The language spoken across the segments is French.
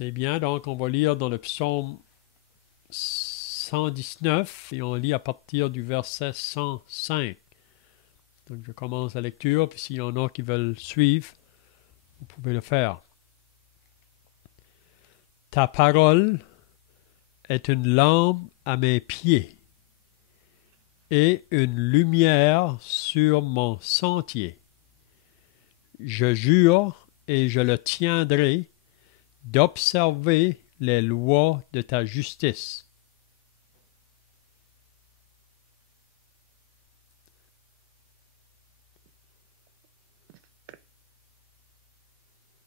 C'est bien, donc on va lire dans le psaume 119 et on lit à partir du verset 105. Donc je commence la lecture, puis s'il y en a qui veulent suivre, vous pouvez le faire. Ta parole est une lampe à mes pieds et une lumière sur mon sentier. Je jure et je le tiendrai d'observer les lois de ta justice.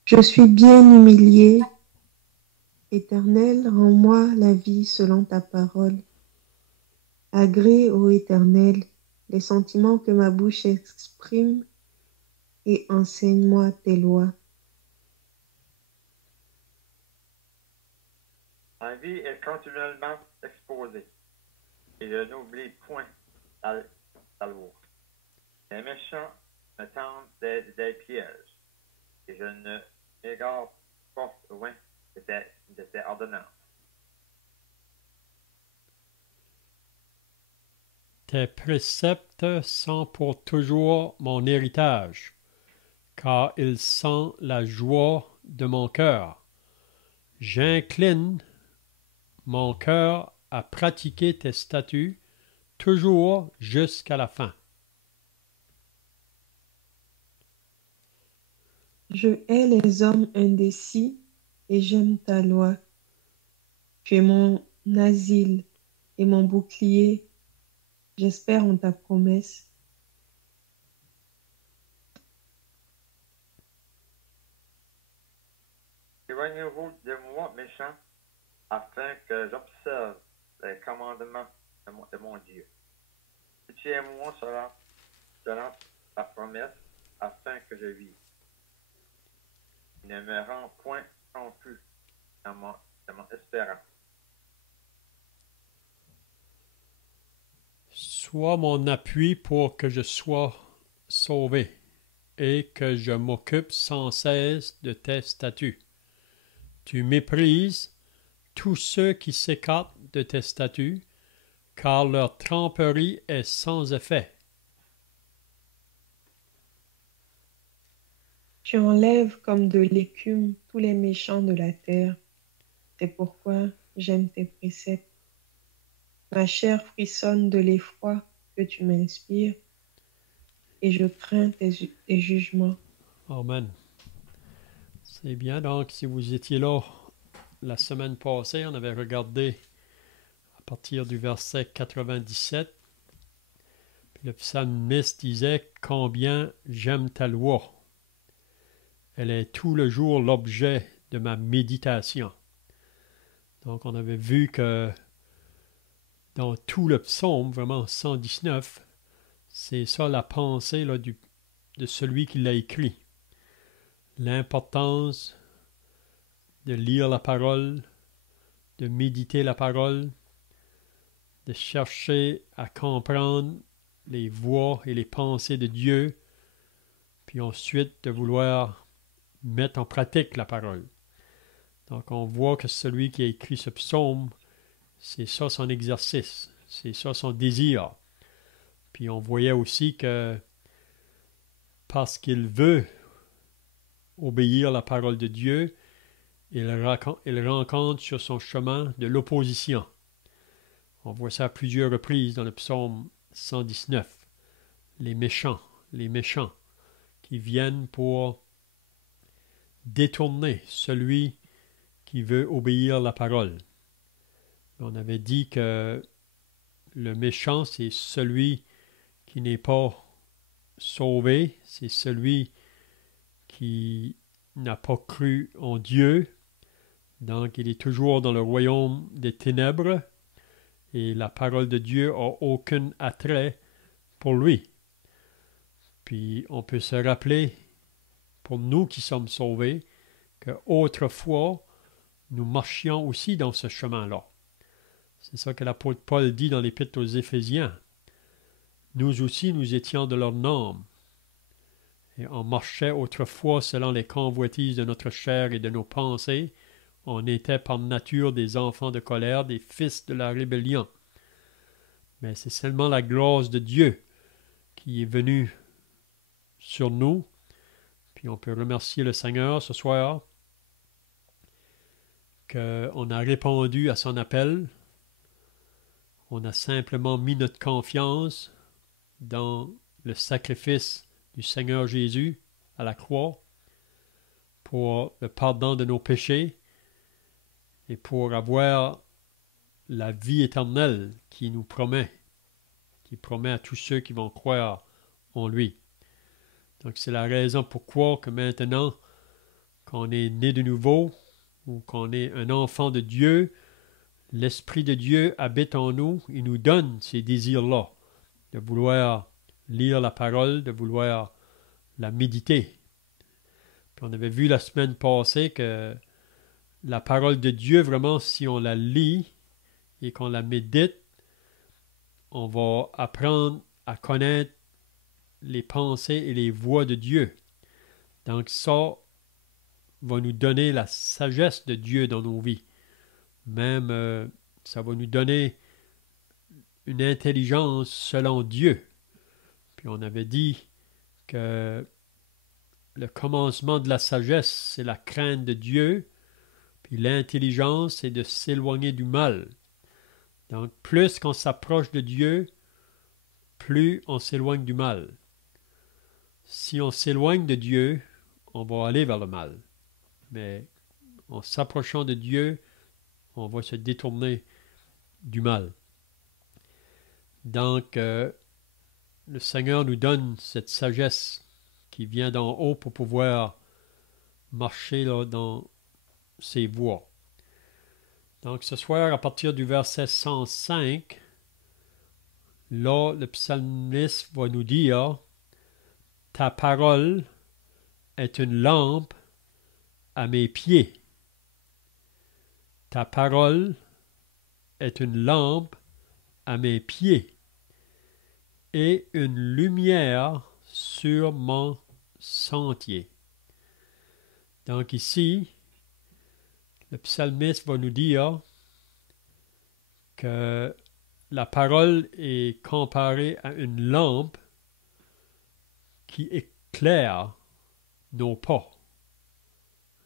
Je suis bien humilié. Éternel, rends-moi la vie selon ta parole. Agrée, ô Éternel, les sentiments que ma bouche exprime et enseigne-moi tes lois. Ma vie est continuellement exposée, et je n'oublie point ta loi. Les méchants me tentent des pièges, et je ne m'égare pas loin de tes ordonnances. Tes préceptes sont pour toujours mon héritage, car ils sont la joie de mon cœur. J'incline mon cœur à pratiquer tes statuts, toujours jusqu'à la fin. Je hais les hommes indécis et j'aime ta loi. Tu es mon asile et mon bouclier. J'espère en ta promesse. Éloignez-vous de moi, méchants, afin que j'observe les commandements de mon Dieu. Tiens-moi selon ta promesse, afin que je vive. Ne me rends point confus dans mon espérance. Sois mon appui pour que je sois sauvé et que je m'occupe sans cesse de tes statuts. Tu méprises tous ceux qui s'écartent de tes statuts, car leur tromperie est sans effet. Tu enlèves comme de l'écume tous les méchants de la terre. C'est pourquoi j'aime tes préceptes. Ma chair frissonne de l'effroi que tu m'inspires et je crains tes jugements. Amen. C'est bien, donc, si vous étiez là la semaine passée, on avait regardé à partir du verset 97. Puis le psalmiste disait « Combien j'aime ta loi! Elle est tout le jour l'objet de ma méditation. » Donc, on avait vu que dans tout le psaume, vraiment 119, c'est ça la pensée là, de celui qui l'a écrit. L'importance de lire la parole, de méditer la parole, de chercher à comprendre les voies et les pensées de Dieu, puis ensuite de vouloir mettre en pratique la parole. Donc on voit que celui qui a écrit ce psaume, c'est ça son exercice, c'est ça son désir. Puis on voyait aussi que parce qu'il veut obéir à la parole de Dieu, il rencontre sur son chemin de l'opposition. On voit ça à plusieurs reprises dans le psaume 119. Les méchants qui viennent pour détourner celui qui veut obéir à la parole. On avait dit que le méchant, c'est celui qui n'est pas sauvé, c'est celui qui n'a pas cru en Dieu. Donc, il est toujours dans le royaume des ténèbres et la parole de Dieu n'a aucun attrait pour lui. Puis, on peut se rappeler, pour nous qui sommes sauvés, qu'autrefois, nous marchions aussi dans ce chemin-là. C'est ça que l'apôtre Paul dit dans l'Épître aux Éphésiens. Nous aussi, nous étions de leur norme. Et on marchait autrefois selon les convoitises de notre chair et de nos pensées. On était par nature des enfants de colère, des fils de la rébellion. Mais c'est seulement la grâce de Dieu qui est venue sur nous. Puis on peut remercier le Seigneur ce soir qu'on a répondu à son appel. On a simplement mis notre confiance dans le sacrifice du Seigneur Jésus à la croix pour le pardon de nos péchés et pour avoir la vie éternelle qui promet à tous ceux qui vont croire en lui. Donc c'est la raison pourquoi que maintenant qu'on est né de nouveau ou qu'on est un enfant de Dieu, l'Esprit de Dieu habite en nous, il nous donne ces désirs-là, de vouloir lire la parole, de vouloir la méditer. Puis on avait vu la semaine passée que la parole de Dieu, vraiment, si on la lit et qu'on la médite, on va apprendre à connaître les pensées et les voies de Dieu. Donc ça va nous donner la sagesse de Dieu dans nos vies. Même, ça va nous donner une intelligence selon Dieu. Puis on avait dit que le commencement de la sagesse, c'est la crainte de Dieu, puis l'intelligence, c'est de s'éloigner du mal. Donc, plus qu'on s'approche de Dieu, plus on s'éloigne du mal. Si on s'éloigne de Dieu, on va aller vers le mal. Mais en s'approchant de Dieu, on va se détourner du mal. Donc, le Seigneur nous donne cette sagesse qui vient d'en haut pour pouvoir marcher là, dans ses voies. Donc, ce soir, à partir du verset 105, là, le psalmiste va nous dire « Ta parole est une lampe à mes pieds. Ta parole est une lampe à mes pieds et une lumière sur mon sentier. » Donc ici, le psalmiste va nous dire que la parole est comparée à une lampe qui éclaire nos pas.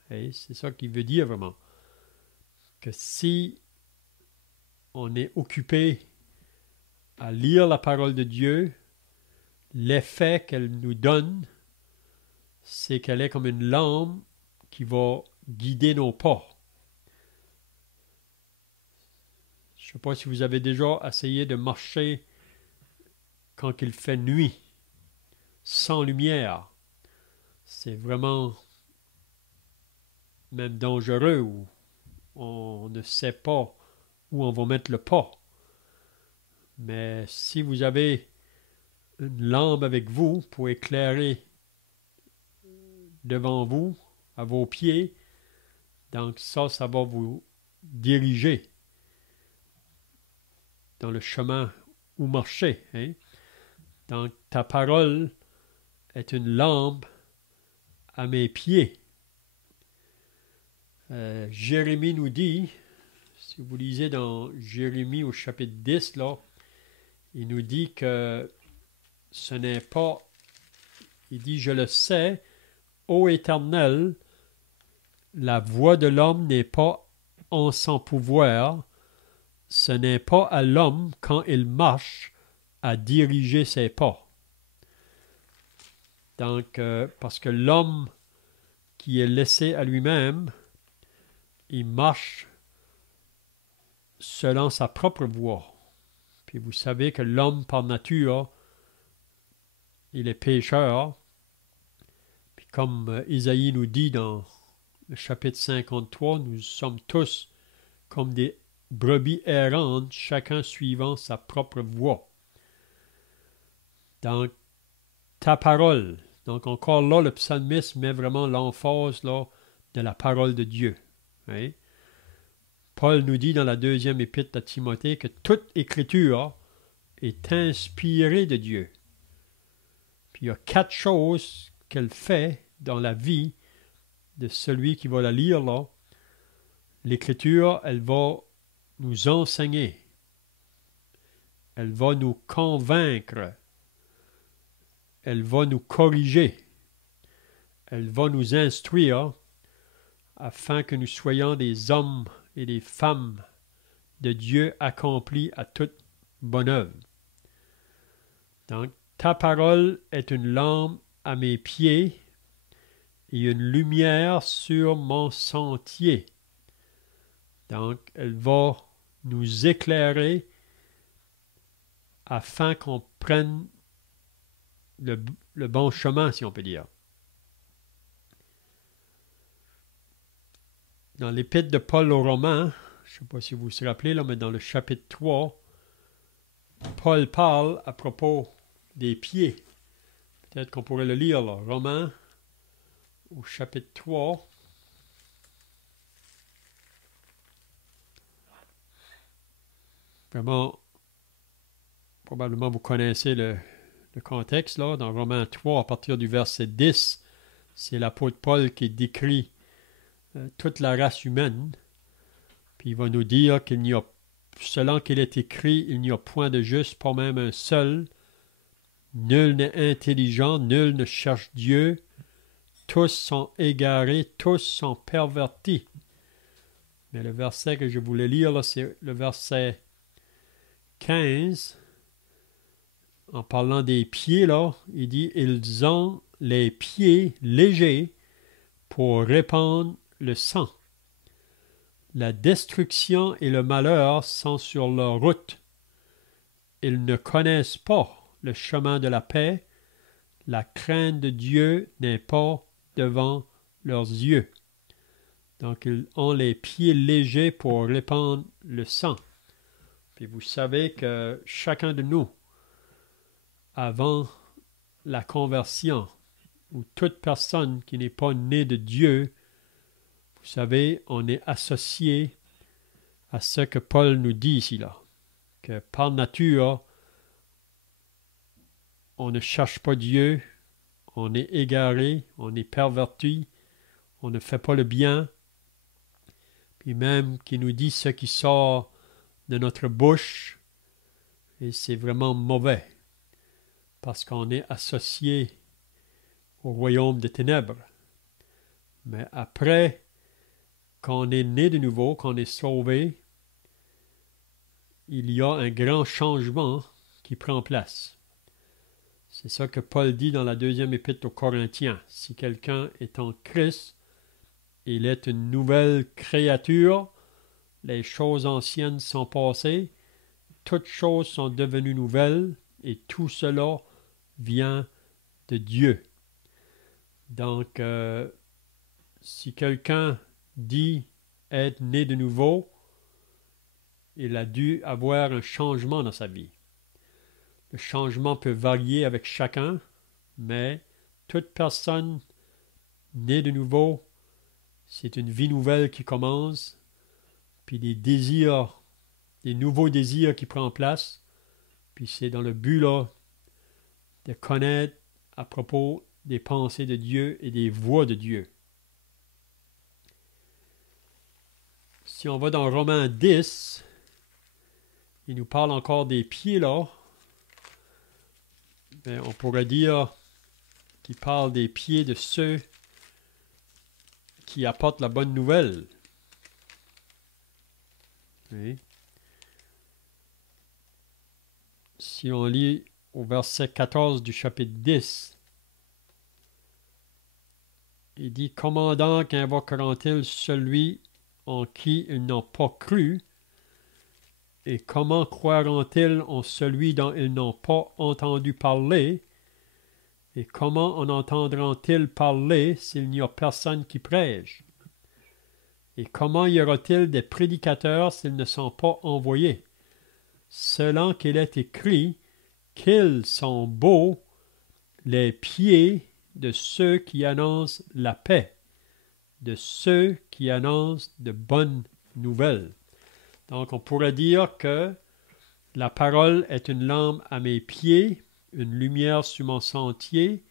Et c'est ça qu'il veut dire vraiment. Que si on est occupé à lire la parole de Dieu, l'effet qu'elle nous donne, c'est qu'elle est comme une lampe qui va guider nos pas. Je ne sais pas si vous avez déjà essayé de marcher quand il fait nuit, sans lumière. C'est vraiment même dangereux où on ne sait pas où on va mettre le pas. Mais si vous avez une lampe avec vous pour éclairer devant vous, à vos pieds, donc ça va vous diriger dans le chemin où marcher. Hein? Donc, ta parole est une lampe à mes pieds. Jérémie nous dit, si vous lisez dans Jérémie au chapitre 10, là, il nous dit que ce n'est pas, il dit, je le sais, ô Éternel, la voix de l'homme n'est pas en son pouvoir, ce n'est pas à l'homme, quand il marche, à diriger ses pas. Donc, parce que l'homme qui est laissé à lui-même, il marche selon sa propre voie. Puis vous savez que l'homme, par nature, il est pécheur. Puis comme Isaïe nous dit dans le chapitre 53, nous sommes tous comme des brebis errantes, chacun suivant sa propre voie. Donc, ta parole. Donc, encore là, le psalmiste met vraiment l'emphase là, de la parole de Dieu. Hein? Paul nous dit dans la deuxième épître à Timothée que toute écriture est inspirée de Dieu. Puis il y a 4 choses qu'elle fait dans la vie de celui qui va la lire là. l'Écriture, elle va nous enseigner. Elle va nous convaincre. Elle va nous corriger. Elle va nous instruire afin que nous soyons des hommes et des femmes de Dieu accomplis à toute bonne œuvre. Donc, ta parole est une lampe à mes pieds et une lumière sur mon sentier. Donc, elle va nous éclairer afin qu'on prenne le bon chemin, si on peut dire. Dans l'épître de Paul aux Romains, je ne sais pas si vous vous rappelez, là, mais dans le chapitre 3, Paul parle à propos des pieds. Peut-être qu'on pourrait le lire, là. Romains, au chapitre 3. Vraiment, probablement vous connaissez le contexte, là. Dans Romains 3, à partir du verset 10, c'est l'apôtre Paul qui décrit toute la race humaine. Puis il va nous dire qu'il n'y a, selon qu'il est écrit, il n'y a point de juste, pas même un seul. Nul n'est intelligent, nul ne cherche Dieu. Tous sont égarés, tous sont pervertis. Mais le verset que je voulais lire, là, c'est le verset 15. En parlant des pieds, là, il dit « Ils ont les pieds légers pour répandre le sang. La destruction et le malheur sont sur leur route. Ils ne connaissent pas le chemin de la paix. La crainte de Dieu n'est pas devant leurs yeux. » Donc, ils ont les pieds légers pour répandre le sang. Puis vous savez que chacun de nous, avant la conversion, ou toute personne qui n'est pas née de Dieu, vous savez, on est associé à ce que Paul nous dit ici, là. Que par nature, on ne cherche pas Dieu, on est égaré, on est perverti, on ne fait pas le bien. Puis même qui nous dit ce qui sort de notre bouche, et c'est vraiment mauvais, parce qu'on est associé au royaume des ténèbres. Mais après qu'on est né de nouveau, qu'on est sauvé, il y a un grand changement qui prend place. C'est ça que Paul dit dans la deuxième épître aux Corinthiens. Si quelqu'un est en Christ, il est une nouvelle créature, les choses anciennes sont passées, toutes choses sont devenues nouvelles, et tout cela vient de Dieu. Donc, si quelqu'un dit être né de nouveau, il a dû avoir un changement dans sa vie. Le changement peut varier avec chacun, mais toute personne née de nouveau, c'est une vie nouvelle qui commence, puis des désirs, des nouveaux désirs qui prennent place, puis c'est dans le but là de connaître à propos des pensées de Dieu et des voies de Dieu. Si on va dans Romains 10, il nous parle encore des pieds là. Mais on pourrait dire qu'il parle des pieds de ceux qui apportent la bonne nouvelle. Oui. Si on lit au verset 14 du chapitre 10, il dit « Comment donc invoqueront-ils celui en qui ils n'ont pas cru, et comment croiront-ils en celui dont ils n'ont pas entendu parler, et comment en entendront-ils parler s'il n'y a personne qui prêche? Et comment y aura-t-il des prédicateurs s'ils ne sont pas envoyés? Selon qu'il est écrit qu'ils sont beaux les pieds de ceux qui annoncent la paix, de ceux qui annoncent de bonnes nouvelles. » Donc, on pourrait dire que la parole est une lampe à mes pieds, une lumière sur mon sentier.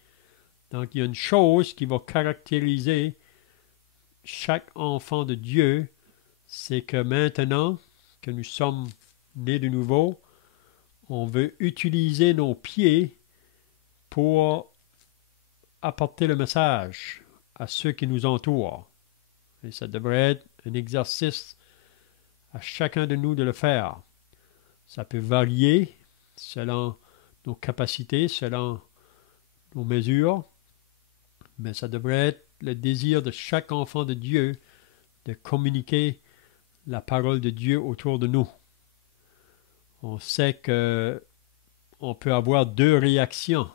Donc, il y a une chose qui va caractériser chaque enfant de Dieu, c'est que maintenant que nous sommes nés de nouveau, on veut utiliser nos pieds pour apporter le message à ceux qui nous entourent. Et ça devrait être un exercice à chacun de nous de le faire. Ça peut varier selon nos capacités, selon nos mesures, mais ça devrait être le désir de chaque enfant de Dieu de communiquer la parole de Dieu autour de nous. On sait que on peut avoir deux réactions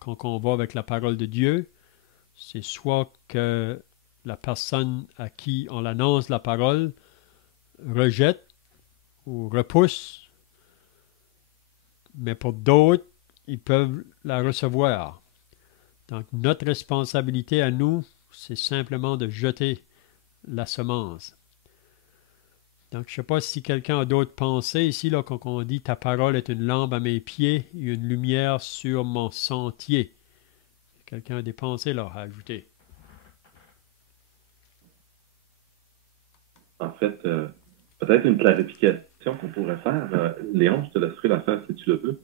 quand on va avec la parole de Dieu. C'est soit que la personne à qui on annonce la parole rejette ou repousse, mais pour d'autres, ils peuvent la recevoir. Donc, notre responsabilité à nous, c'est simplement de jeter la semence. Donc, je ne sais pas si quelqu'un a d'autres pensées ici, là, quand on dit « Ta parole est une lampe à mes pieds et une lumière sur mon sentier ». Quelqu'un a des pensées là, à ajouter? En fait, peut-être une clarification qu'on pourrait faire. Léon, je te laisserai la faire si tu le veux.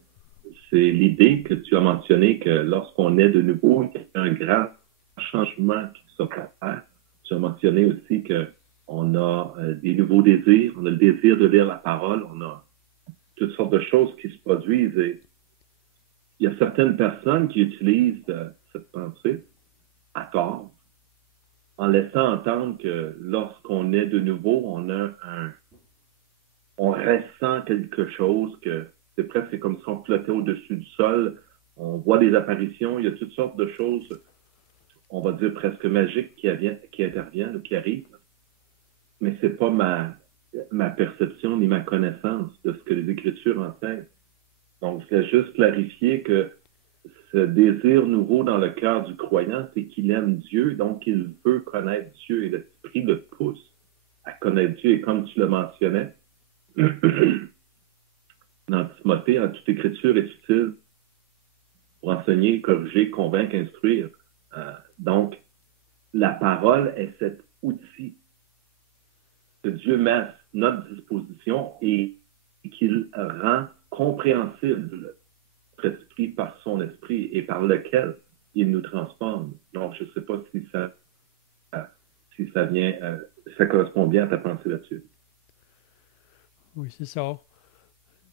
C'est l'idée que tu as mentionné que lorsqu'on est de nouveau, il y a un grand changement qui s'opère. Tu as mentionné aussi qu'on a des nouveaux désirs, on a le désir de lire la parole, on a toutes sortes de choses qui se produisent. Et il y a certaines personnes qui utilisent cette pensée à tort, en laissant entendre que lorsqu'on est de nouveau, on ressent quelque chose, que c'est presque comme si on flottait au-dessus du sol, on voit des apparitions, il y a toutes sortes de choses, on va dire presque magiques qui interviennent ou qui arrivent, mais c'est pas ma perception ni ma connaissance de ce que les Écritures enseignent. Donc, je voulais juste clarifier que ce désir nouveau dans le cœur du croyant, c'est qu'il aime Dieu, donc il veut connaître Dieu et l'Esprit le pousse à connaître Dieu. Et comme tu le mentionnais, dans Timothée, toute écriture est utile pour enseigner, corriger, convaincre, instruire. Donc, la parole est cet outil que Dieu met à notre disposition et qu'il rend compréhensible notre esprit par son esprit et par lequel il nous transforme. Donc, je ne sais pas si ça correspond bien à ta pensée là-dessus. Oui, c'est ça.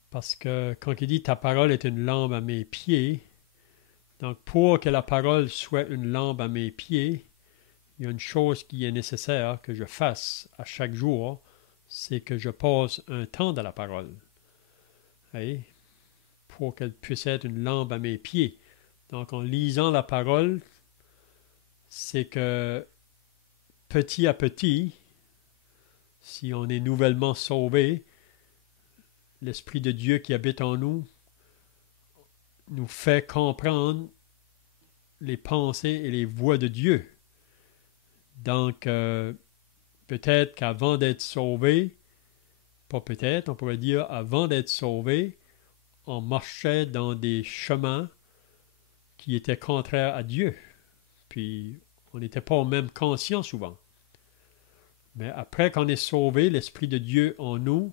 Parce que quand il dit « Ta parole est une lampe à mes pieds », donc pour que la parole soit une lampe à mes pieds, il y a une chose qui est nécessaire que je fasse à chaque jour, c'est que je passe un temps dans la parole. Et pour qu'elle puisse être une lampe à mes pieds. Donc en lisant la parole, c'est que petit à petit, si on est nouvellement sauvé, l'Esprit de Dieu qui habite en nous nous fait comprendre les pensées et les voies de Dieu. Donc, peut-être qu'avant d'être sauvé, pas peut-être, on pourrait dire avant d'être sauvé, on marchait dans des chemins qui étaient contraires à Dieu. Puis, on n'était pas même conscient souvent. Mais après qu'on est sauvé, l'Esprit de Dieu en nous,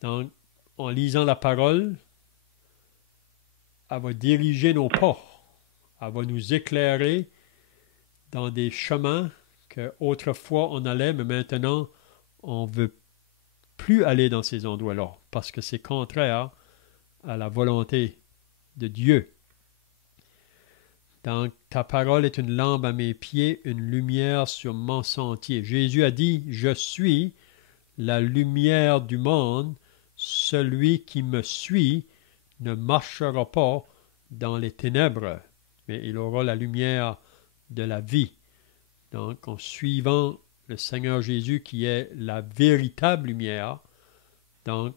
donc, en lisant la parole, elle va diriger nos pas. Elle va nous éclairer dans des chemins qu'autrefois on allait, mais maintenant, on ne veut plus aller dans ces endroits-là parce que c'est contraire à la volonté de Dieu. Donc, ta parole est une lampe à mes pieds, une lumière sur mon sentier. Jésus a dit, je suis la lumière du monde. Celui qui me suit ne marchera pas dans les ténèbres, mais il aura la lumière de la vie. Donc, en suivant le Seigneur Jésus qui est la véritable lumière, donc,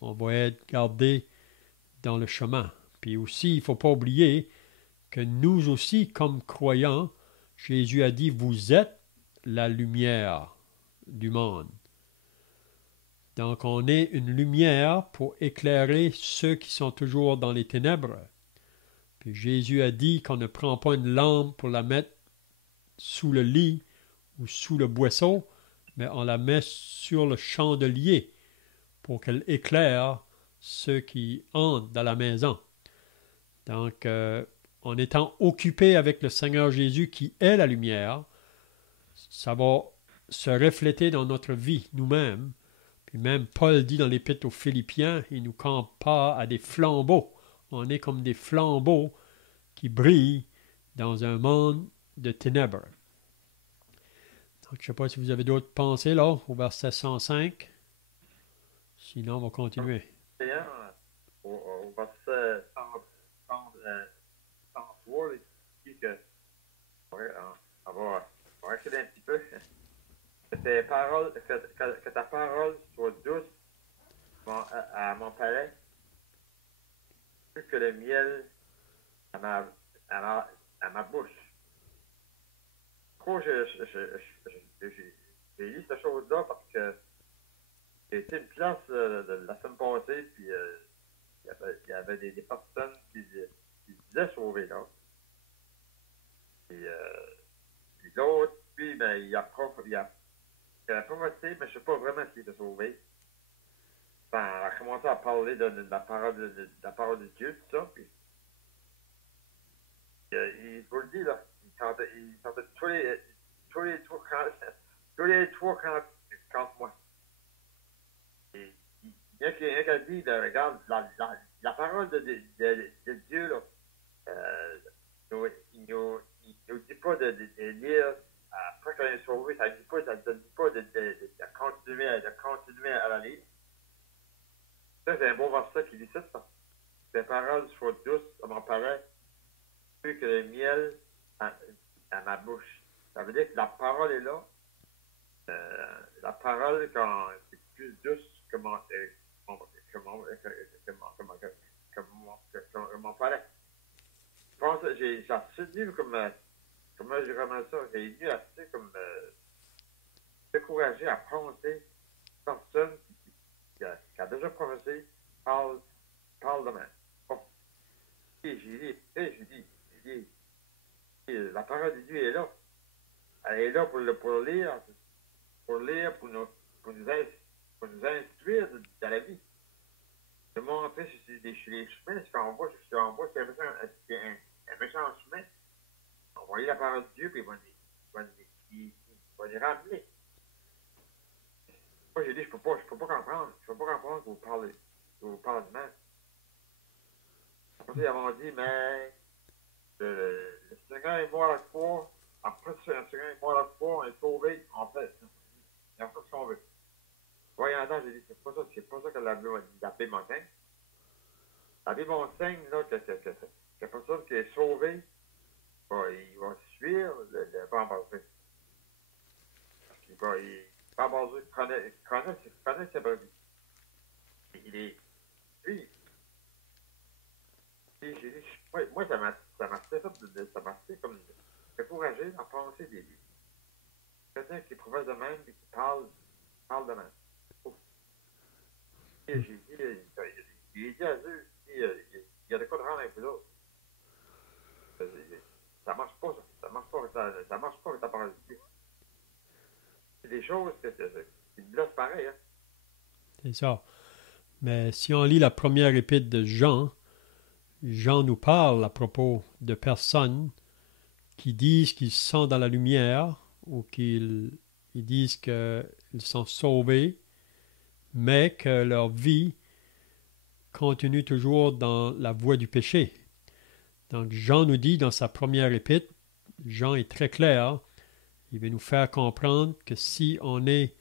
on va être gardé dans le chemin. Puis aussi, il ne faut pas oublier que nous aussi, comme croyants, Jésus a dit, vous êtes la lumière du monde. Donc, on est une lumière pour éclairer ceux qui sont toujours dans les ténèbres. Puis Jésus a dit qu'on ne prend pas une lampe pour la mettre sous le lit ou sous le boisseau, mais on la met sur le chandelier pour qu'elle éclaire ceux qui entrent dans la maison. Donc, en étant occupé avec le Seigneur Jésus qui est la lumière, ça va se refléter dans notre vie nous-mêmes. Puis même Paul dit dans l'Épître aux Philippiens, il ne nous compare à des flambeaux. On est comme des flambeaux qui brillent dans un monde de ténèbres. Donc, je ne sais pas si vous avez d'autres pensées là, au verset 105. Sinon, on va continuer. Au verset 103, il dit que on va reculer un petit peu. Que ta parole soit douce à mon palais, plus que le miel à ma bouche. Pourquoi j'ai lu cette chose-là? Parce que j'ai été une place la semaine passée, puis il y avait des personnes qui disaient sauver là. Puis l'autre, puis ben, il a prophétisé, mais je ne sais pas vraiment s'il était sauvé. Ben, elle a commencé à parler de la parole de Dieu, tout ça, puis il vous le dit, là, il tentait tous les trois quand moi. Et il y a quelqu'un qui a dit, ben, regarde, la parole de Dieu, là, il nous dit pas de lire après qu'on est sauvé, ça ne dit pas de continuer à la lire. Ça, c'est un bon verset qui dit ça. Les paroles soient douces à mon palais, plus que le miel à ma bouche. Ça veut dire que la parole est là. La parole, quand c'est plus douce que mon palais. Je pense que j'ai assez comment je remets ça, j'ai lu assez comme découragé à penser personne qui a déjà prophétisé parle demain. Bon. Et j'ai dit, la parole de Dieu est là. Elle est là pour lire, pour nous instruire de la vie. De montrer sur les chemins, si on voit c'est un méchant chemin, on va lire la parole de Dieu, puis il va les ramener. Moi, j'ai dit, je peux pas comprendre que vous parlez de mal. Après, ils m'ont dit, mais le Seigneur est mort à la croix. Après, le Seigneur est mort à la croix, on est sauvé, on fait ce qu'on veut. Voyant là, j'ai dit, c'est pas ça que la Bible m'enseigne. La Bible m'enseigne, là, que la personne qui est sauvée, il va suivre le pas embrasser. Il va embrasser, connaît ses brebis. Il est, lui, j'ai dit, moi, ça m'a fait comme découragé à penser des livres. Quelqu'un qui professe de même et qui parle de même. J'ai dit à Dieu, il y a de quoi de rendre avec vous autres. Ça marche pas, ça marche pas avec ta parole de Dieu. C'est des choses qui me blessent pareil, hein. C'est ça. Mais si on lit la première épître de Jean, Jean nous parle à propos de personnes qui disent qu'ils sont dans la lumière ou qu'ils disent qu'ils sont sauvés, mais que leur vie continue toujours dans la voie du péché. Donc Jean nous dit dans sa première épître, Jean est très clair, il veut nous faire comprendre que si on est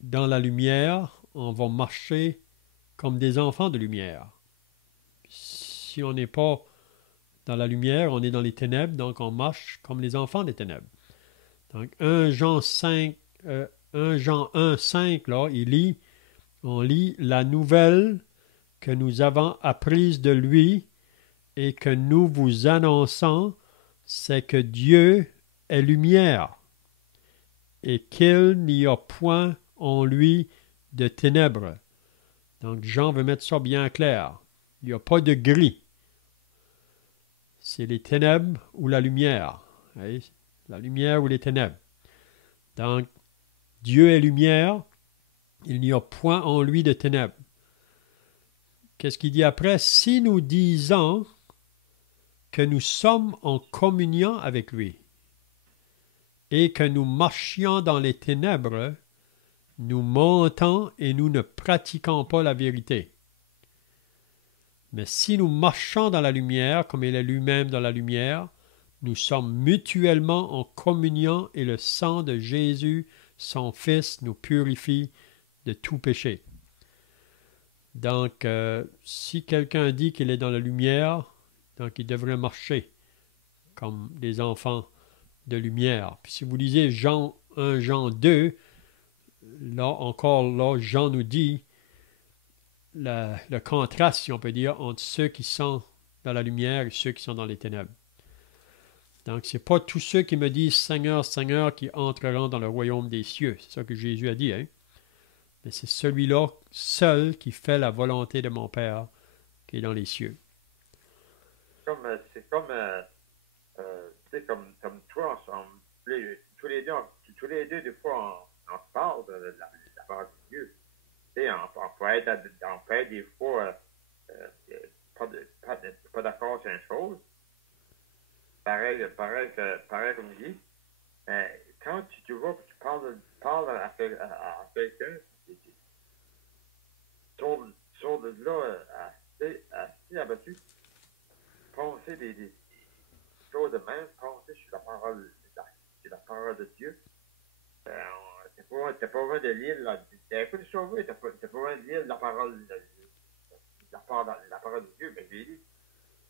dans la lumière, on va marcher comme des enfants de lumière. Si on n'est pas dans la lumière, on est dans les ténèbres, donc on marche comme les enfants des ténèbres. Donc 1 Jean 1, 5, là, on lit la nouvelle que nous avons apprise de lui et que nous vous annonçons, c'est que Dieu est lumière et qu'il n'y a point en lui de ténèbres. Donc Jean veut mettre ça bien clair. Il n'y a pas de gris. C'est les ténèbres ou la lumière. La lumière ou les ténèbres. Donc, Dieu est lumière, il n'y a point en lui de ténèbres. Qu'est-ce qu'il dit après? Si nous disons que nous sommes en communion avec lui et que nous marchions dans les ténèbres, nous mentons et nous ne pratiquons pas la vérité. Mais si nous marchons dans la lumière, comme il est lui-même dans la lumière, nous sommes mutuellement en communion et le sang de Jésus, son Fils, nous purifie de tout péché. Donc, si quelqu'un dit qu'il est dans la lumière, donc il devrait marcher comme des enfants de lumière. Puis si vous lisez Jean 1, Jean 2, là encore, là, Jean nous dit le contraste, si on peut dire, entre ceux qui sont dans la lumière et ceux qui sont dans les ténèbres. Donc, ce n'est pas tous ceux qui me disent « Seigneur, Seigneur » qui entreront dans le royaume des cieux. C'est ça que Jésus a dit, hein? Mais c'est celui-là seul qui fait la volonté de mon Père qui est dans les cieux. C'est comme toi, ensemble. Tous les deux, des fois, on se parle de la parole de Dieu. On peut être des fois pas d'accord sur une chose. Pareil comme il dit. Quand tu vas, tu parles à quelqu'un, sors de là, assis abattu, penser des choses de même, penser sur la parole de Dieu. T'as pas besoin de lire, t'as pas besoin de lire la parole de Dieu, mais j'ai dit,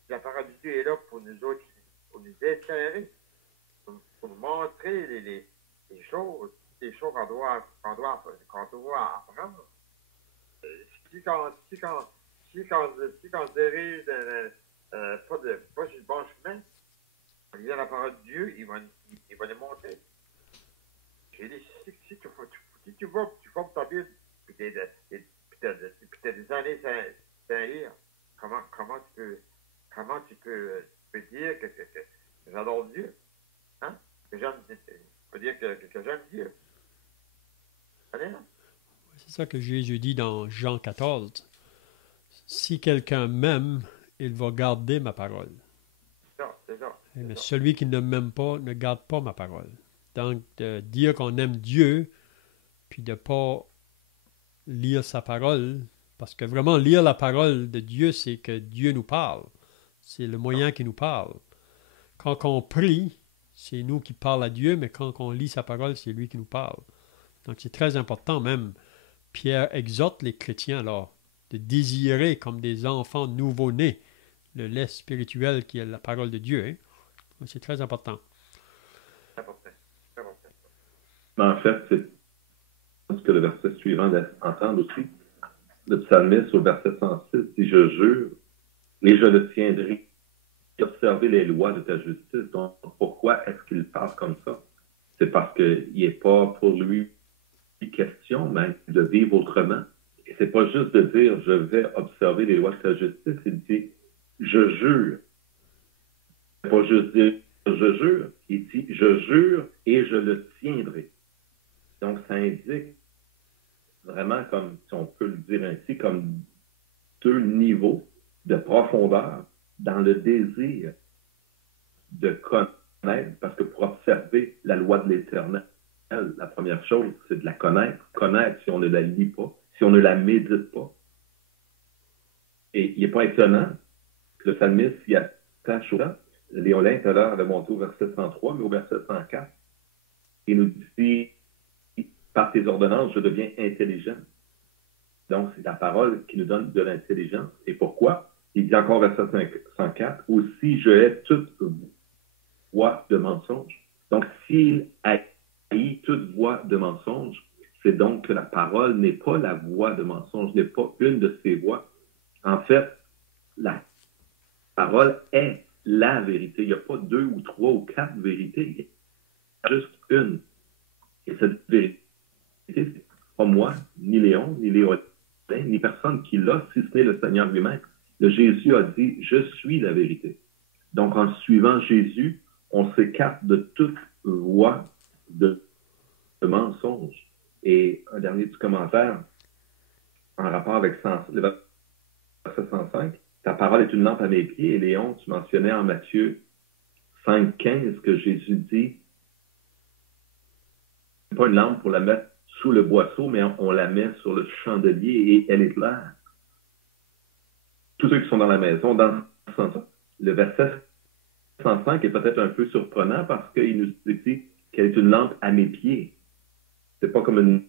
la parole de Dieu est là pour nous autres, pour nous éclairer, pour nous montrer les choses qu'on doit apprendre. Si quand on se dirige pas sur le bon chemin, on lit la parole de Dieu, il va nous montrer. J'ai dit, si tu formes ta Bible, puis t'as des années sans lire, comment tu peux dire que j'adore Dieu? Hein? Que j'aime dire que j'aime Dieu. Allez, hein? C'est ça que Jésus dit dans Jean 14. Si quelqu'un m'aime, il va garder ma parole. C'est ça. Mais celui qui ne m'aime pas ne garde pas ma parole. Donc, de dire qu'on aime Dieu, puis de ne pas lire sa parole, parce que vraiment lire la parole de Dieu, c'est que Dieu nous parle. C'est le moyen qui nous parle. Quand on prie, c'est nous qui parlons à Dieu, mais quand on lit sa parole, c'est lui qui nous parle. Donc, c'est très important même. Pierre exhorte les chrétiens alors de désirer comme des enfants nouveau-nés le lait spirituel qui est la parole de Dieu. Hein? C'est très important. Mais en fait, c'est ce que le verset suivant laisse entendre aussi. Le psalmiste au verset 106 dit « Je jure et je le tiendrai d'observer les lois de ta justice. » Donc, pourquoi est-ce qu'il parle comme ça? C'est parce qu'il n'est pas pour lui question même de vivre autrement. Et c'est pas juste de dire « Je vais observer les lois de ta justice », il dit « Je jure ». C'est pas juste dire « Je jure », il dit « Je jure et je le tiendrai ». Donc, ça indique vraiment, comme si on peut le dire ainsi, comme deux niveaux de profondeur dans le désir de connaître, parce que pour observer la loi de l'Éternel, la première chose, c'est de la connaître. Connaître si on ne la lit pas, si on ne la médite pas. Et il n'est pas étonnant que le psalmiste s'y attache au temps. Léolin, tout à l'heure, avait monté au verset 103, mais au verset 104, il nous dit « Par tes ordonnances, je deviens intelligent. » Donc, c'est la parole qui nous donne de l'intelligence. Et pourquoi? Il dit encore verset 104, « Aussi je hais toute voix de mensonge. » Donc, s'il haït toute voix de mensonge, c'est donc que la parole n'est pas la voix de mensonge, n'est pas une de ces voix. En fait, la parole est la vérité. Il n'y a pas 2 ou 3 ou 4 vérités. Il y a juste une. Et cette vérité, c'est pas moi, ni Léon, ni Léon, ni personne qui l'a, si ce n'est le Seigneur lui-même. Le Jésus a dit « Je suis la vérité ». Donc, en suivant Jésus, on s'écarte de toute voie de mensonge. Et un dernier petit commentaire en rapport avec le verset 105. Ta parole est une lampe à mes pieds. Et Léon, tu mentionnais en Matthieu 5,15 que Jésus dit, c'est pas une lampe pour la mettre sous le boisseau, mais on la met sur le chandelier et elle éclaire. Tous ceux qui sont dans la maison, dans ce sens, le verset 105 est peut-être un peu surprenant parce qu'il nous dit qu'elle est une lampe à mes pieds. C'est pas comme une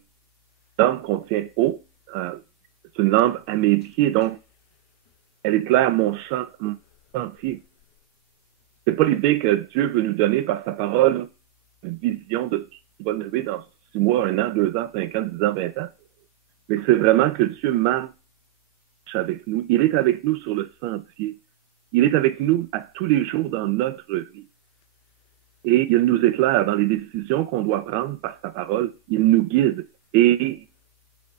lampe qu'on tient haut, c'est une lampe à mes pieds, donc elle éclaire mon sentier. C'est pas l'idée que Dieu veut nous donner par sa parole une vision de ce qui va nous arriver dans 6 mois, 1 an, 2 ans, 5 ans, 10 ans, 20 ans. Mais c'est vraiment que Dieu marche avec nous. Il est avec nous sur le sentier. Il est avec nous à tous les jours dans notre vie. Et il nous éclaire dans les décisions qu'on doit prendre par sa parole. Il nous guide et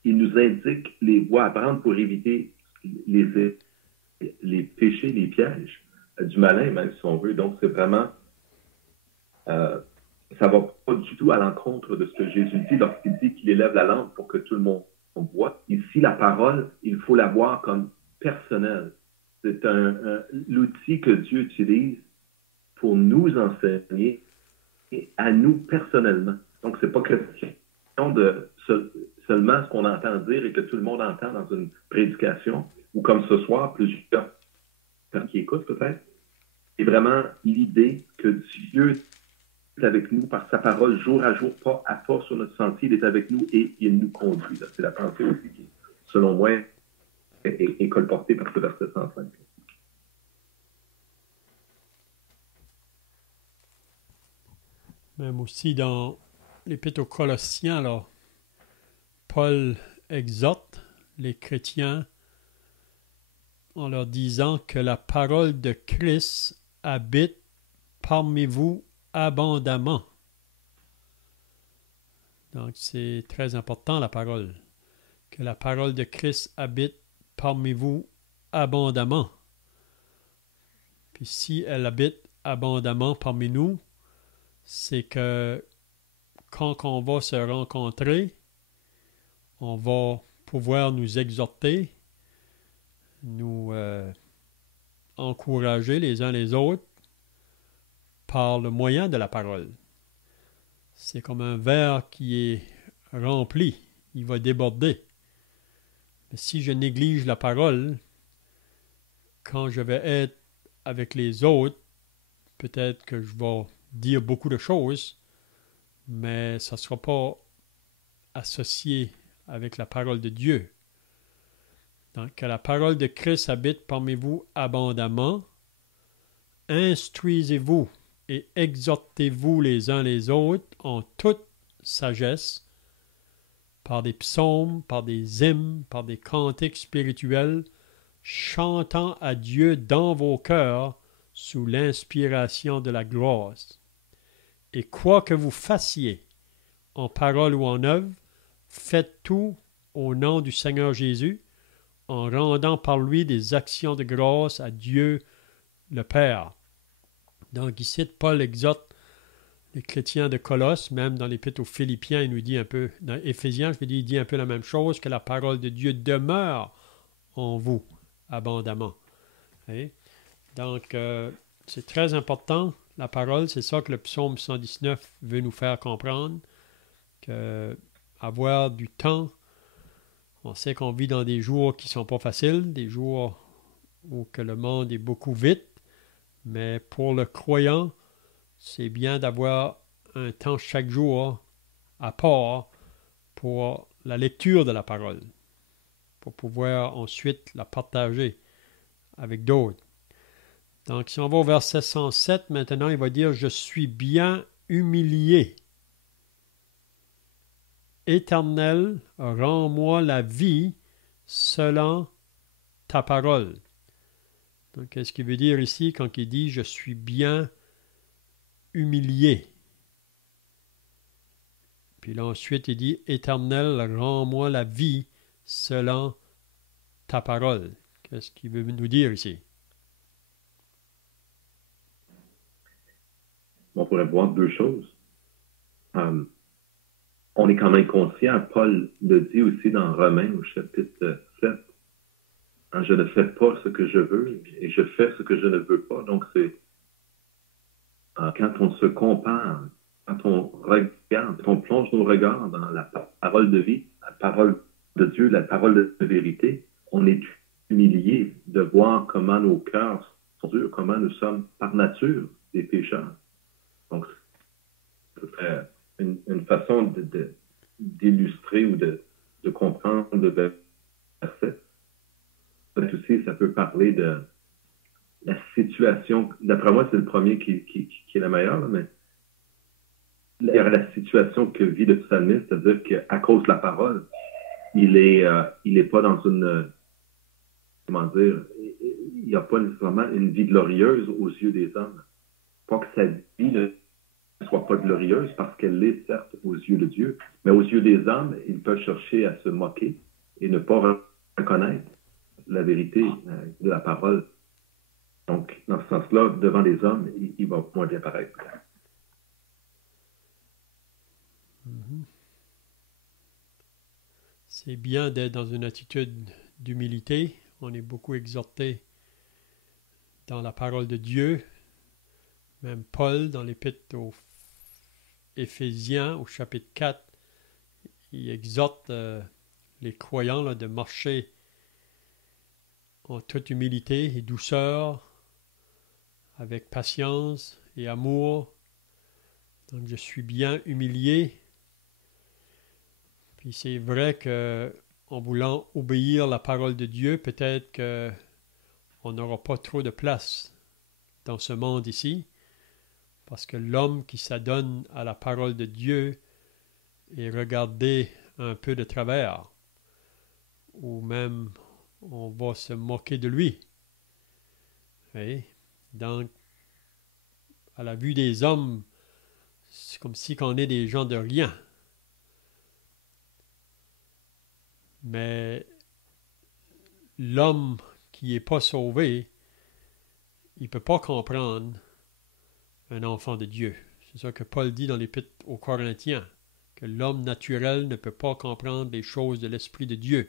il nous indique les voies à prendre pour éviter les péchés, les pièges du malin, même si on veut. Donc, c'est vraiment... ça va pas du tout à l'encontre de ce que Jésus dit lorsqu'il dit qu'il élève la lampe pour que tout le monde voit. Ici, la parole, il faut la voir comme personnelle. C'est l'outil que Dieu utilise pour nous enseigner et à nous personnellement. Donc, c'est pas question de seulement ce qu'on entend dire et que tout le monde entend dans une prédication, ou comme ce soir, plusieurs personnes qui écoutent peut-être. C'est vraiment l'idée que Dieu est avec nous par sa parole jour à jour, pas à pas sur notre sentier, il est avec nous et il nous conduit. C'est la pensée aussi qui, selon moi, est colportée par ce verset 105. Même aussi dans l'Épître aux Colossiens, alors, Paul exhorte les chrétiens en leur disant que la parole de Christ habite parmi vous abondamment. Donc, c'est très important, la parole. Que la parole de Christ habite parmi vous abondamment. Puis si elle habite abondamment parmi nous, c'est que quand on va se rencontrer, on va pouvoir nous exhorter, nous encourager les uns les autres par le moyen de la parole. C'est comme un verre qui est rempli, il va déborder. Mais si je néglige la parole, quand je vais être avec les autres, peut-être que je vais dire beaucoup de choses, mais ça ne sera pas associé avec la parole de Dieu. Donc, que la parole de Christ habite parmi vous abondamment, instruisez-vous et exhortez-vous les uns les autres en toute sagesse, par des psaumes, par des hymnes, par des cantiques spirituels, chantant à Dieu dans vos cœurs sous l'inspiration de la grâce. Et quoi que vous fassiez, en parole ou en œuvre, faites tout au nom du Seigneur Jésus, en rendant par lui des actions de grâce à Dieu le Père. Donc ici, Paul exhorte les chrétiens de Colosse, même dans l'Épître aux Philippiens, il nous dit un peu, dans Éphésiens, je veux dire, il dit un peu la même chose, que la parole de Dieu demeure en vous abondamment. Hein? Donc, c'est très important, la parole, c'est ça que le psaume 119 veut nous faire comprendre, que avoir du temps, on sait qu'on vit dans des jours qui ne sont pas faciles, des jours où que le monde est beaucoup vite, mais pour le croyant, c'est bien d'avoir un temps chaque jour à part pour la lecture de la parole, pour pouvoir ensuite la partager avec d'autres. Donc, si on va au verset 107, maintenant, il va dire « Je suis bien humilié. Éternel, rends-moi la vie selon ta parole. » Donc, qu'est-ce qu'il veut dire ici quand il dit « Je suis bien humilié ». Puis là, ensuite, il dit « Éternel, rends-moi la vie selon ta parole. » Qu'est-ce qu'il veut nous dire ici? On pourrait voir deux choses. on est quand même conscient, Paul le dit aussi dans Romains au chapitre 7, hein, je ne fais pas ce que je veux et je fais ce que je ne veux pas. Donc c'est quand on se compare, quand on regarde, quand on plonge nos regards dans la parole de vie, la parole de Dieu, la parole de vérité, on est humilié de voir comment nos cœurs sont durs, comment nous sommes par nature des pécheurs. Donc, ce serait une façon d'illustrer ou de comprendre le verset. Aussi, ça peut parler de la situation. D'après moi, c'est le premier qui est le meilleur, là, mais il y a la situation que vit le psalmiste, c'est-à-dire qu'à cause de la parole, il est pas dans une, comment dire, il n'y a pas nécessairement une vie glorieuse aux yeux des hommes. Pas que sa vie ne soit pas glorieuse, parce qu'elle l'est certes aux yeux de Dieu, mais aux yeux des hommes, il peut chercher à se moquer et ne pas reconnaître la vérité de la parole. Donc, dans ce sens-là, devant les hommes, il va moins bien paraître. C'est bien d'être dans une attitude d'humilité. On est beaucoup exhorté dans la parole de Dieu. Même Paul, dans l'Épître aux Éphésiens, au chapitre 4, il exhorte les croyants là, de marcher en toute humilité et douceur, avec patience et amour. Donc je suis bien humilié. Puis c'est vrai qu'en voulant obéir la parole de Dieu, peut-être qu'on n'aura pas trop de place dans ce monde ici, parce que l'homme qui s'adonne à la parole de Dieu est regardé un peu de travers, ou même on va se moquer de lui. Oui? Donc, à la vue des hommes, c'est comme si on est des gens de rien. Mais l'homme qui n'est pas sauvé, il ne peut pas comprendre un enfant de Dieu. C'est ça que Paul dit dans l'Épître aux Corinthiens, que l'homme naturel ne peut pas comprendre les choses de l'Esprit de Dieu.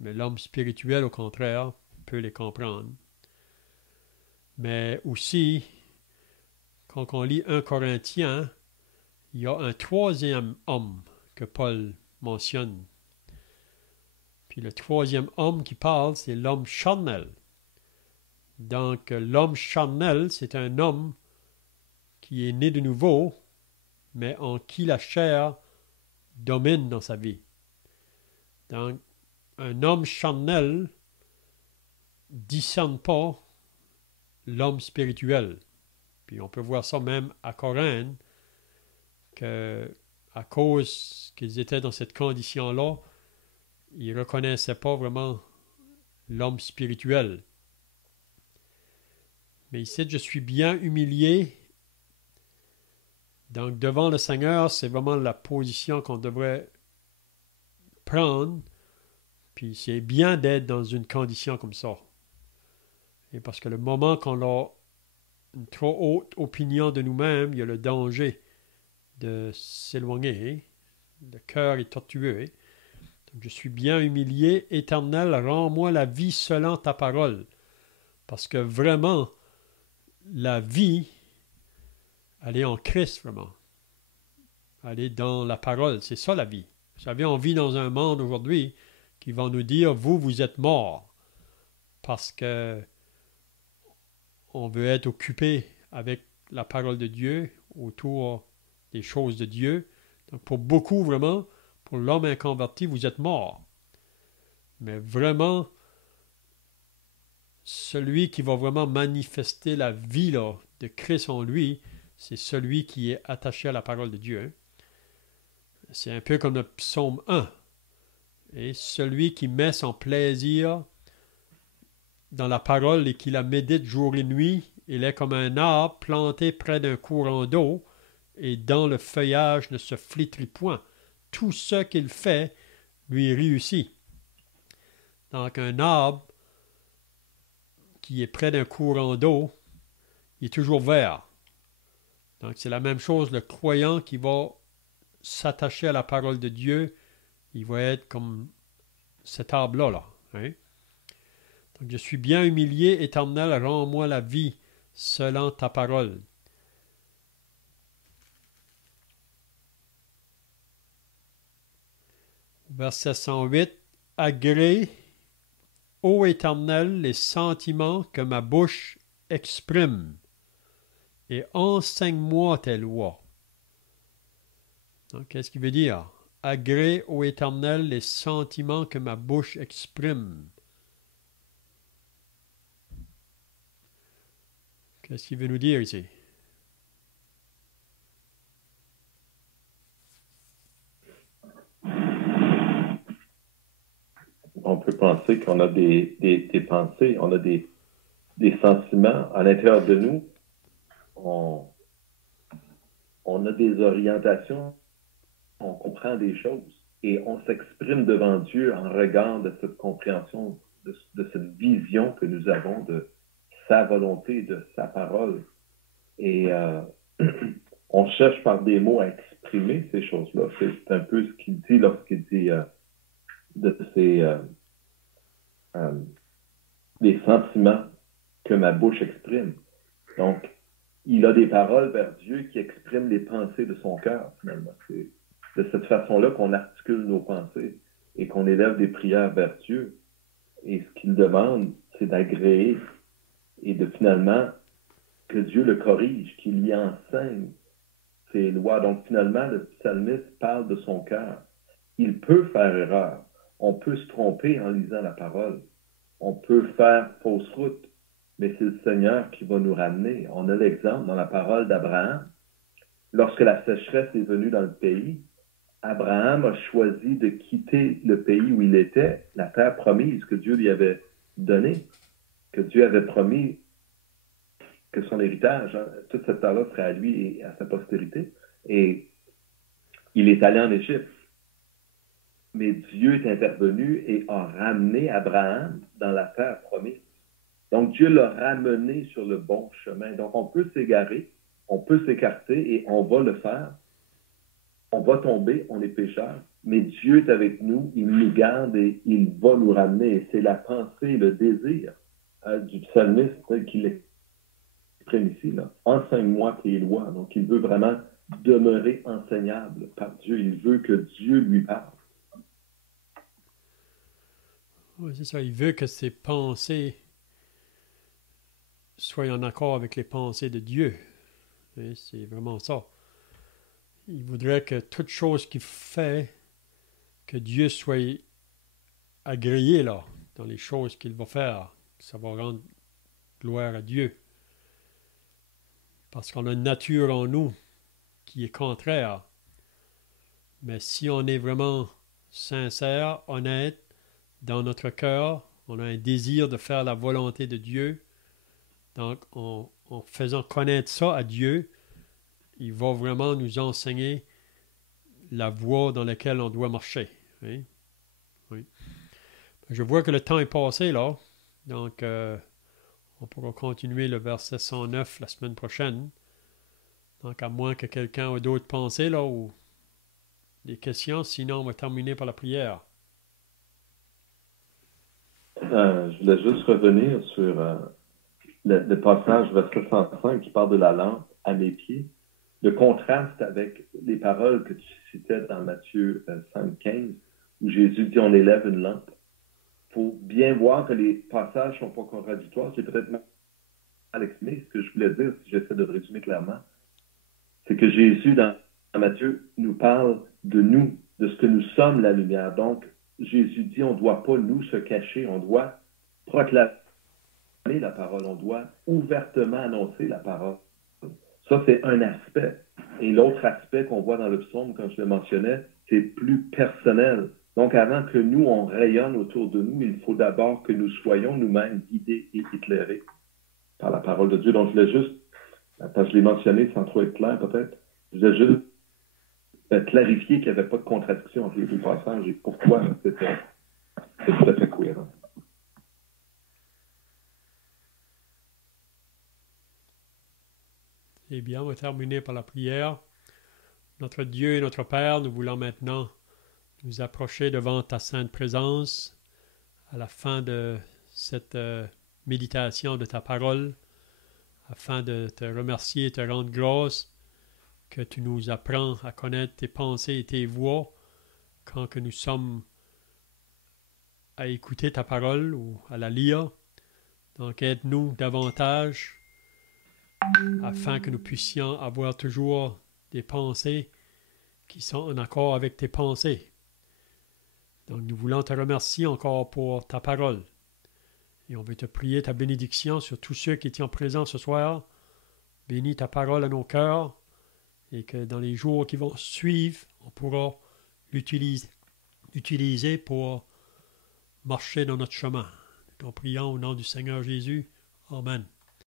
Mais l'homme spirituel, au contraire, peut les comprendre. Mais aussi, quand on lit 1 Corinthiens, il y a un troisième homme que Paul mentionne. Puis le troisième homme qui parle, c'est l'homme charnel. Donc, l'homme charnel, c'est un homme qui est né de nouveau, mais en qui la chair domine dans sa vie. Donc, un homme charnel ne discerne pas l'homme spirituel. Puis on peut voir ça même à Corinthe, qu'à cause qu'ils étaient dans cette condition-là, ils ne reconnaissaient pas vraiment l'homme spirituel. Mais ici, je suis bien humilié. Donc, devant le Seigneur, c'est vraiment la position qu'on devrait prendre. Puis c'est bien d'être dans une condition comme ça. Et parce que le moment qu'on a une trop haute opinion de nous-mêmes, il y a le danger de s'éloigner. Le cœur est tortueux. Donc, je suis bien humilié. Éternel, rends-moi la vie selon ta parole. Parce que vraiment, la vie, elle est en Christ, vraiment. Elle est dans la parole. C'est ça la vie. Vous savez, on vit dans un monde aujourd'hui qui va nous dire, vous êtes morts. Parce que on veut être occupé avec la parole de Dieu, autour des choses de Dieu. Donc pour beaucoup, vraiment, pour l'homme inconverti, vous êtes mort. Mais vraiment, celui qui va vraiment manifester la vie là, de Christ en lui, c'est celui qui est attaché à la parole de Dieu. Hein? C'est un peu comme le psaume 1. Et celui qui met son plaisir dans la parole et qui la médite jour et nuit, il est comme un arbre planté près d'un courant d'eau, et dont le feuillage ne se flétrit point. Tout ce qu'il fait lui réussit. Donc un arbre qui est près d'un courant d'eau, il est toujours vert. Donc c'est la même chose, le croyant qui va s'attacher à la parole de Dieu, il va être comme cet arbre-là. Là, hein? Donc, je suis bien humilié, Éternel, rends-moi la vie selon ta parole. Verset 108. Agrée, ô Éternel, les sentiments que ma bouche exprime, et enseigne-moi tes lois. Donc, qu'est-ce qu'il veut dire? Agrée, ô Éternel, les sentiments que ma bouche exprime. Qu'est-ce qu'il veut nous dire ici? On peut penser qu'on a des pensées, on a des sentiments à l'intérieur de nous. On a des orientations, on comprend des choses et on s'exprime devant Dieu en regard de cette compréhension, de cette vision que nous avons de sa volonté, de sa parole. Et on cherche par des mots à exprimer ces choses-là. C'est un peu ce qu'il dit lorsqu'il dit de ces les sentiments que ma bouche exprime. Donc, il a des paroles vers Dieu qui expriment les pensées de son cœur, finalement. C'est de cette façon-là qu'on articule nos pensées et qu'on élève des prières vers Dieu. Et ce qu'il demande, c'est d'agréer et de finalement que Dieu le corrige, qu'il lui enseigne ses lois. Donc, finalement, le psalmiste parle de son cœur. Il peut faire erreur. On peut se tromper en lisant la parole. On peut faire fausse route. Mais c'est le Seigneur qui va nous ramener. On a l'exemple dans la parole d'Abraham. Lorsque la sécheresse est venue dans le pays, Abraham a choisi de quitter le pays où il était, la terre promise que Dieu lui avait donnée, que Dieu avait promis que son héritage, toute cette terre-là serait à lui et à sa postérité. Et il est allé en Égypte. Mais Dieu est intervenu et a ramené Abraham dans la terre promise. Donc, Dieu l'a ramené sur le bon chemin. Donc, on peut s'égarer, on peut s'écarter et on va le faire. On va tomber, on est pécheurs, mais Dieu est avec nous, il nous garde et il va nous ramener. Et c'est la pensée, le désir du psalmiste qui l'exprime ici. Là. Enseigne-moi tes lois. Donc, il veut vraiment demeurer enseignable par Dieu. Il veut que Dieu lui parle. Oui, c'est ça. Il veut que ses pensées soient en accord avec les pensées de Dieu. Et c'est vraiment ça. Il voudrait que toute chose qu'il fait, que Dieu soit agréé là, dans les choses qu'il va faire. Ça va rendre gloire à Dieu. Parce qu'on a une nature en nous qui est contraire. Mais si on est vraiment sincère, honnête, dans notre cœur, on a un désir de faire la volonté de Dieu. Donc, en faisant connaître ça à Dieu, il va vraiment nous enseigner la voie dans laquelle on doit marcher. Oui. Oui. Je vois que le temps est passé là. Donc, on pourra continuer le verset 109 la semaine prochaine. Donc, à moins que quelqu'un ait d'autres pensées là ou des questions, sinon on va terminer par la prière. Je voulais juste revenir sur le passage verset 105 qui parle de la lampe à mes pieds. Le contraste avec les paroles que tu citais dans Matthieu 5,15, où Jésus dit on élève une lampe. Il faut bien voir que les passages ne sont pas contradictoires. J'ai peut-être mal exprimé. Ce que je voulais dire, si j'essaie de le résumer clairement, c'est que Jésus, dans Matthieu, nous parle de nous, de ce que nous sommes la lumière. Donc, Jésus dit on ne doit pas nous se cacher, on doit proclamer la parole, on doit ouvertement annoncer la parole. Ça, c'est un aspect. Et l'autre aspect qu'on voit dans le psaume, comme je le mentionnais, c'est plus personnel. Donc, avant que nous, on rayonne autour de nous, il faut d'abord que nous soyons nous-mêmes guidés et éclairés par la parole de Dieu. Donc, je voulais juste, parce que je l'ai mentionné sans trop être clair peut-être, je voulais juste clarifier qu'il n'y avait pas de contradiction entre les deux passages et pourquoi c'est tout à fait cohérent. Eh bien, on va terminer par la prière. Notre Dieu et notre Père, nous voulons maintenant nous approcher devant ta sainte présence à la fin de cette méditation de ta parole, afin de te remercier et te rendre grâce que tu nous apprends à connaître tes pensées et tes voies quand que nous sommes à écouter ta parole ou à la lire. Donc aide-nous davantage afin que nous puissions avoir toujours des pensées qui sont en accord avec tes pensées. Donc nous voulons te remercier encore pour ta parole. Et on veut te prier ta bénédiction sur tous ceux qui étaient présents ce soir. Bénis ta parole à nos cœurs et que dans les jours qui vont suivre, on pourra l'utiliser pour marcher dans notre chemin. Nous t'en prions au nom du Seigneur Jésus. Amen.